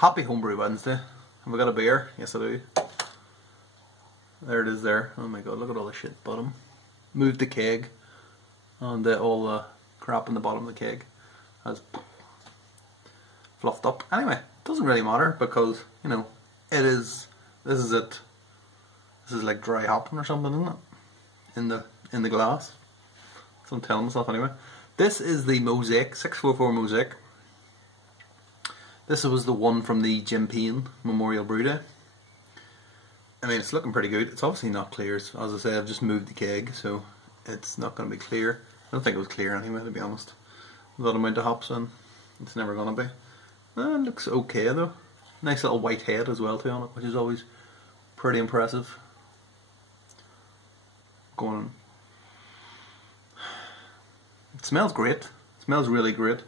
Happy Homebrew Wednesday. Have I got a beer? Yes I do. There it is there. Oh my god, look at all the shit at the bottom. Moved the keg and all the crap in the bottom of the keg has fluffed up. Anyway, it doesn't really matter because, you know, it is, this is it. This is like dry hopping or something, isn't it? In the glass. So I'm telling myself anyway. This is the Mosaic, 644 Mosaic. This was the one from the Jim Payne Memorial Brewday. I mean, it's looking pretty good. It's obviously not clear. As I say, I've just moved the keg, so it's not going to be clear. I don't think it was clear anyway, to be honest. A lot of amount of hops in. It's never going to be. It looks okay though. Nice little white head as well too on it, which is always pretty impressive. Going on. It smells great. It smells really great.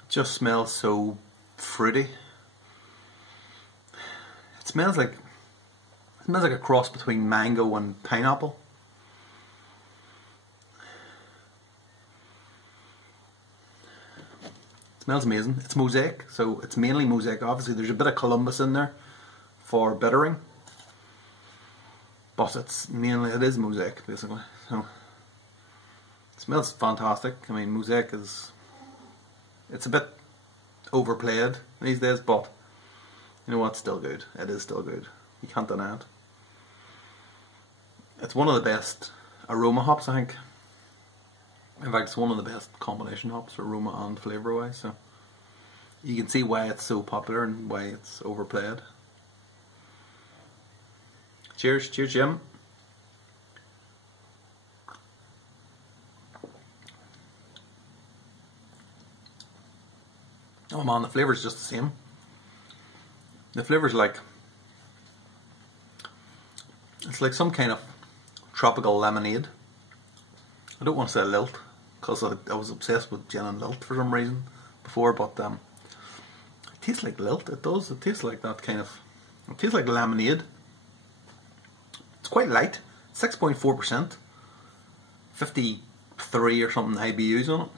It just smells so fruity. It smells like a cross between mango and pineapple. It smells amazing. It's Mosaic, so it's mainly Mosaic. Obviously there's a bit of Columbus in there for bittering, but it is Mosaic basically. So it smells fantastic. I mean, Mosaic it's a bit overplayed these days, but you know what, it's still good. It is still good. You can't deny it. It's one of the best aroma hops, I think. In fact, it's one of the best combination hops for aroma and flavour wise, so you can see why it's so popular and why it's overplayed. Cheers, cheers Jim. Oh man, the flavour's just the same. The flavour's like, it's like some kind of tropical lemonade. I don't want to say lilt, because I was obsessed with gin and lilt for some reason before, but it tastes like lilt, it does. It tastes like that kind of, it tastes like lemonade. It's quite light, 6.4%, 53 or something IBUs on it,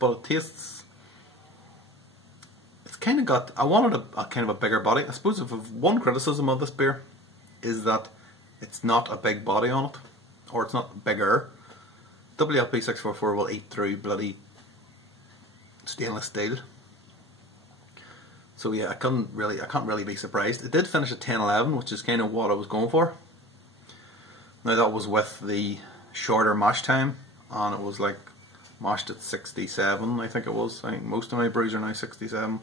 but it tastes, it's kind of got, I wanted a kind of a bigger body. I suppose if one criticism of this beer is that it's not a big body on it, or it's not bigger. WLP 644 will eat through bloody stainless steel. So yeah, I can't really be surprised. It did finish at 10-11, which is kind of what I was going for. Now that was with the shorter mash time, and it was like mashed at 67, I think it was. I think most of my brews are now 67.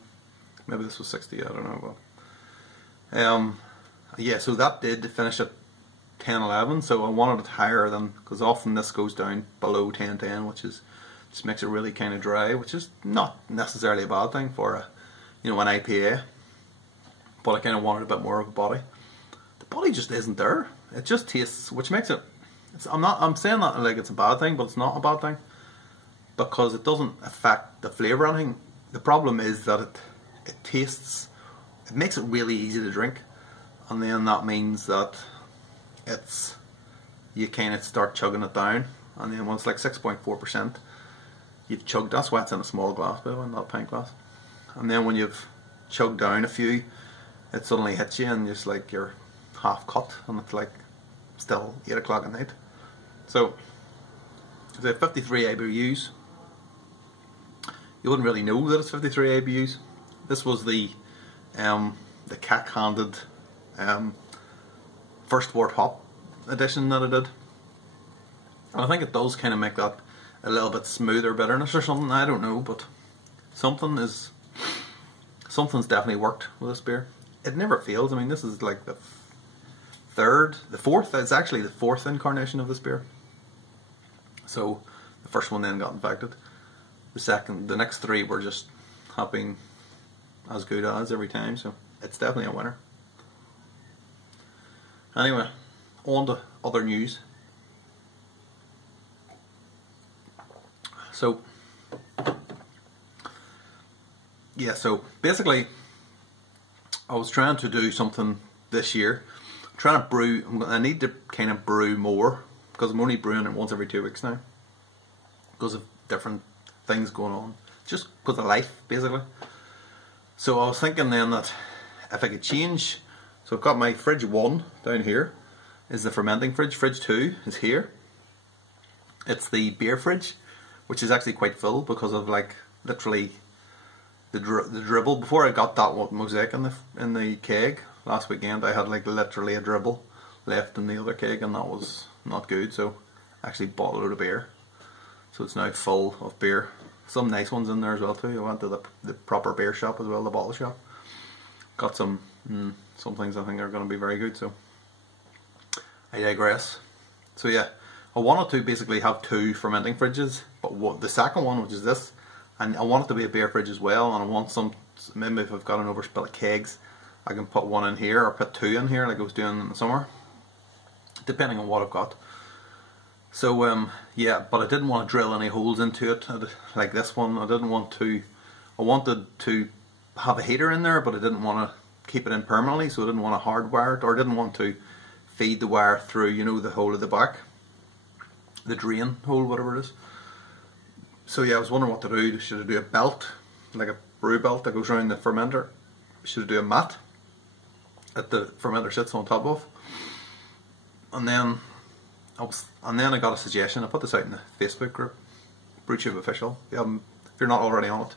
Maybe this was 60, I don't know. But yeah, so that did finish at 10-11, so I wanted it higher than, because often this goes down below 10-10, which is just makes it really kind of dry, which is not necessarily a bad thing for a, you know, an IPA. But I kind of wanted a bit more of a body. The body just isn't there. It just tastes, which makes it. I'm saying that like it's a bad thing, but it's not a bad thing because it doesn't affect the flavour or anything. The problem is that it tastes. It makes it really easy to drink, and then that means that you kind of start chugging it down, and then once like 6.4%, you've chugged. That's why it's in a small glass, by the way, not a pint glass. And then when you've chugged down a few, it suddenly hits you, and just like you're half cut, and it's like still 8 o'clock at night. So it's at 53 IBUs. You wouldn't really know that it's 53 IBUs. This was the cack-handed first wort hop edition that I did. And I think it does kind of make that a little bit smoother bitterness or something. I don't know, but something's definitely worked with this beer. It never fails. I mean, this is like the fourth. It's actually the fourth incarnation of this beer. So the first one then got infected. The next three were just hopping as good as every time. So it's definitely a winner. Anyway, on to other news. So yeah, so basically I was trying to do something this year. I'm trying to brew. I need to kind of brew more because I'm only brewing it once every 2 weeks now because of different things going on, just because of life basically. So I was thinking then that if I could change, so I've got my fridge 1 down here is the fermenting fridge, fridge 2 is here. It's the beer fridge, which is actually quite full because of like literally the dribble. Before I got that Mosaic in the keg last weekend, I had like literally a dribble left in the other keg, and that was not good, so I actually bought a load of beer. So it's now full of beer. Some nice ones in there as well too. I went to the proper beer shop as well, the bottle shop. Got some things I think are going to be very good, so I digress. So yeah, I wanted to basically have 2 fermenting fridges, but the second one, which is this, and I want it to be a beer fridge as well, and I want some, maybe if I've got an overspill of kegs, I can put 1 in here or put 2 in here like I was doing in the summer, depending on what I've got. So yeah, but I didn't want to drill any holes into it like this one. I wanted to have a heater in there, but I didn't want to keep it in permanently, so I didn't want to hardwire it, or I didn't want to feed the wire through, you know, the hole at the back, the drain hole, whatever it is. So yeah, I was wondering what to do. Should I do a belt, like a brew belt that goes around the fermenter? Should I do a mat that the fermenter sits on top of? And then I got a suggestion. I put this out in the Facebook group, BrewTube Official, if you're not already on it.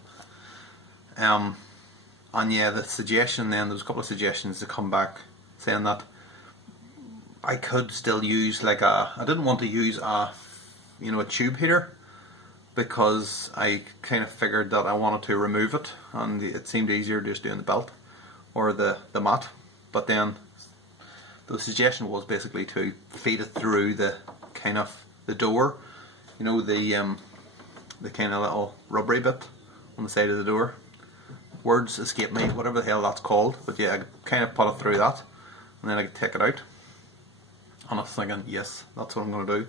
And yeah, the suggestion then, there was a couple of suggestions to come back saying that I could still use like I didn't want to use a tube heater, because I kind of figured that I wanted to remove it, and it seemed easier just doing the belt or the mat. But then the suggestion was basically to feed it through the kind of the door, you know, the kind of little rubbery bit on the side of the door. Words escape me, whatever the hell that's called, but yeah, I kind of put it through that, and then I could take it out. And I was thinking, yes, that's what I'm going to do.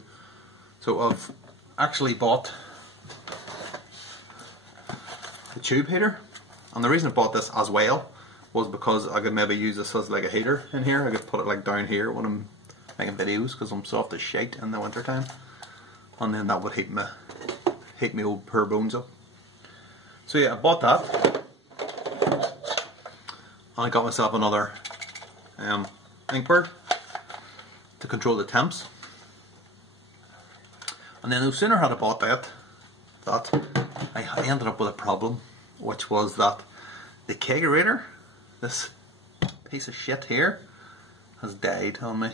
So I've actually bought the tube heater, and the reason I bought this as well was because I could maybe use this as like a heater in here. I could put it like down here when I'm making videos, because I'm soft as shite in the winter time, and then that would heat me old poor bones up. So yeah, I bought that, and I got myself another Inkbird to control the temps. And then no sooner had I bought that I ended up with a problem, which was that the kegerator, this piece of shit here, has died on me,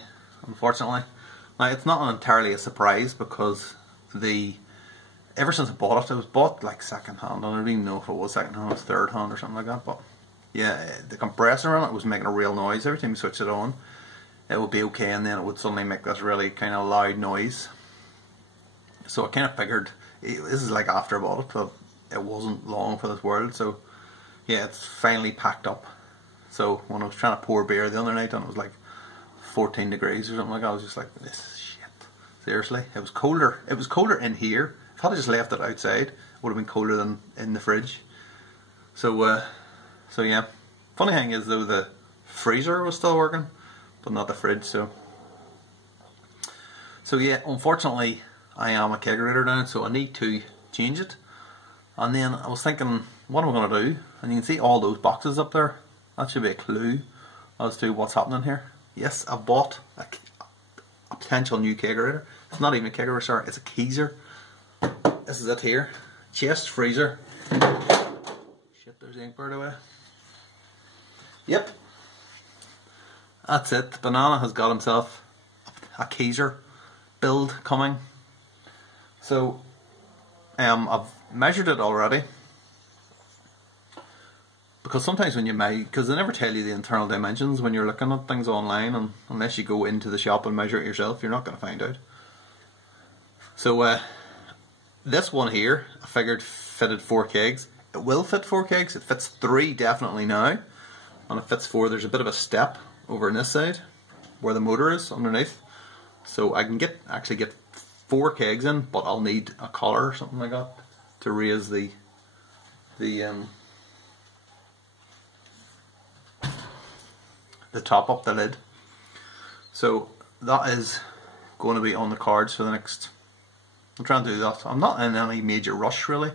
unfortunately. Now it's not entirely a surprise, because ever since I bought it was bought like second hand. I don't even know if it was second hand, it was third hand or something like that, but yeah, the compressor on it was making a real noise. Every time you switch it on, it would be okay, and then it would suddenly make this really kind of loud noise. So I kind of figured, this is like after I bought it, but it wasn't long for this world. So yeah, it's finally packed up. So when I was trying to pour beer the other night, and it was like 14 degrees or something like that, I was just like, this is shit. Seriously, it was colder. It was colder in here. If I had just left it outside, it would have been colder than in the fridge. So yeah. Funny thing is though, the freezer was still working, but not the fridge. So yeah, unfortunately, I am a kegerator now, so I need to change it. And then I was thinking, what am I going to do? And you can see all those boxes up there. That should be a clue as to what's happening here. Yes, I bought a potential new kegerator. It's not even a kegerator, sorry, it's a keyser. This is it here. Chest freezer. Shit, there's the Inkbird away. Yep. That's it. Banana has got himself a keyser build coming. So I've measured it already, because sometimes when you measure, because they never tell you the internal dimensions when you're looking at things online, and unless you go into the shop and measure it yourself, you're not going to find out. So this one here, I figured fitted 4 kegs. It will fit 4 kegs. It fits 3 definitely now, and it fits 4. There's a bit of a step over on this side where the motor is underneath, so I can actually get 4 kegs in, but I'll need a collar or something like that to raise the top up, the lid. So that is going to be on the cards for the next. I'm trying to do that. I'm not in any major rush really.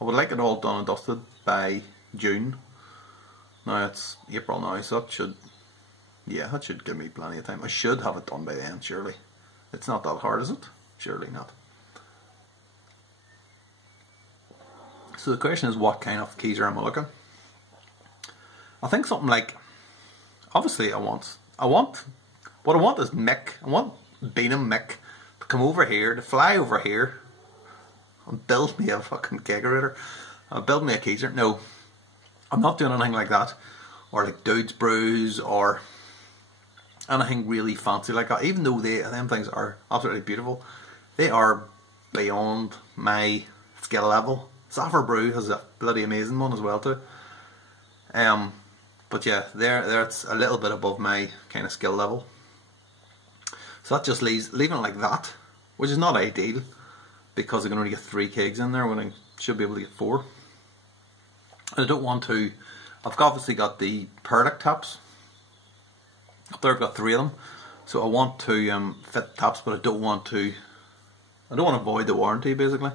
I would like it all done and dusted by June. Now it's April now, so that should give me plenty of time. I should have it done by then, surely. It's not that hard, is it? Surely not. So the question is, what kind of keezer am I looking? I think something like, obviously what I want is Mick. I want Beanham Mick to come over here, to fly over here and build me a fucking kegerator. Build me a keezer. No, I'm not doing anything like that. Or like Dude's Brews or anything really fancy like that. Even though them things are absolutely beautiful, they are beyond my skill level. Zaffer Brew has a bloody amazing one as well too. But yeah, there it's a little bit above my kind of skill level. So that just leaving it like that, which is not ideal because I can only get 3 kegs in there when I should be able to get 4. And I don't want to. I've obviously got the Perlic taps. Up there I've got 3 of them, so I want to fit the taps, but I don't want to void the warranty basically.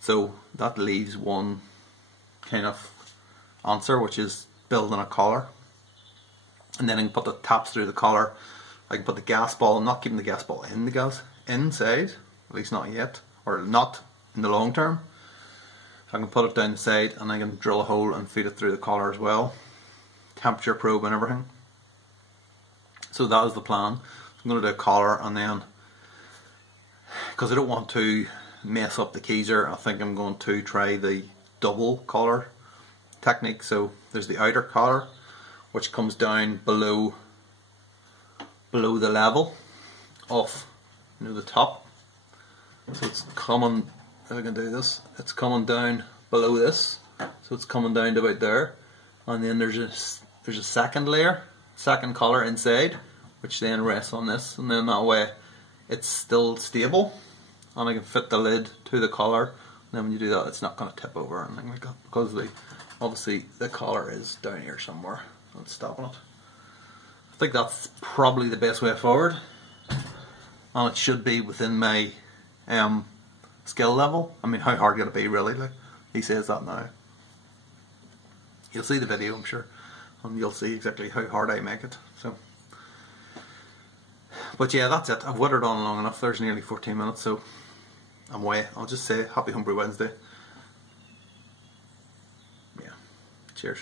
So that leaves one kind of answer, which is building a collar, and then I can put the taps through the collar. I can put the gas ball. I'm not keeping the gas ball in the gas inside, at least not yet, or not in the long term. I can put it down the side and I can drill a hole and feed it through the collar as well. Temperature probe and everything. So that is the plan. I'm going to do a collar, and then, because I don't want to mess up the keezer, I think I'm going to try the double collar technique. So there's the outer collar, which comes down below the level of the top. So it's coming, if I can do this, it's coming down below this. So it's coming down to about there, and then there's a second layer, second collar inside, which then rests on this, and then that way it's still stable, and I can fit the lid to the collar. And then when you do that, it's not going to tip over or anything like that, because obviously the collar is down here somewhere. That's stopping it. I think that's probably the best way forward, and it should be within my skill level. I mean, how hard can it be really? Like he says that now. You'll see the video, I'm sure, and you'll see exactly how hard I make it. So, but yeah, that's it. I've waited on long enough. There's nearly 14 minutes, so I'm away. I'll just say happy Homebrew Wednesday. Yeah, cheers.